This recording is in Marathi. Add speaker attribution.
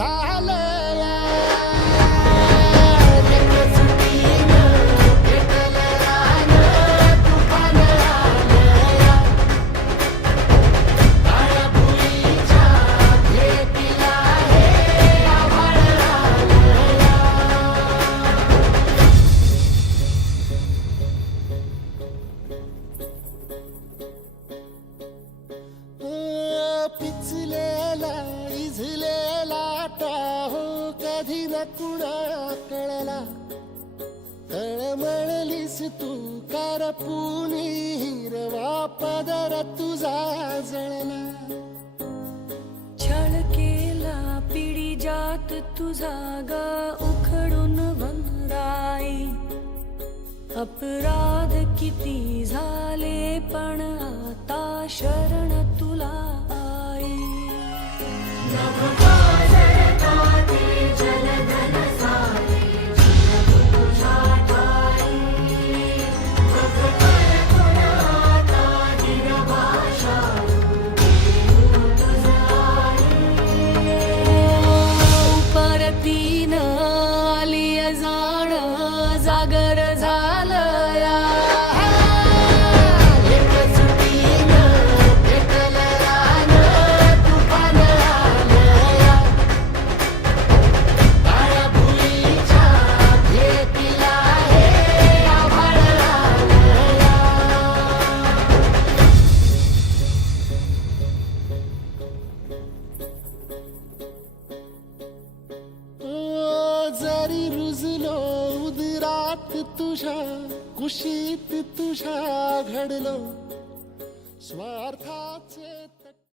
Speaker 1: I love you. कधी ना कुणा कळला तळमळलीस तू करपुनी हिरवा पदर तुझा जळला.
Speaker 2: छळ केला पिढी जात तुझा ग उखडून वनराई अपराध किती झाले पण आता शरण तुला आई. जागर
Speaker 1: हात तुझा कुशीत तुझा घडलो स्वार्थाचे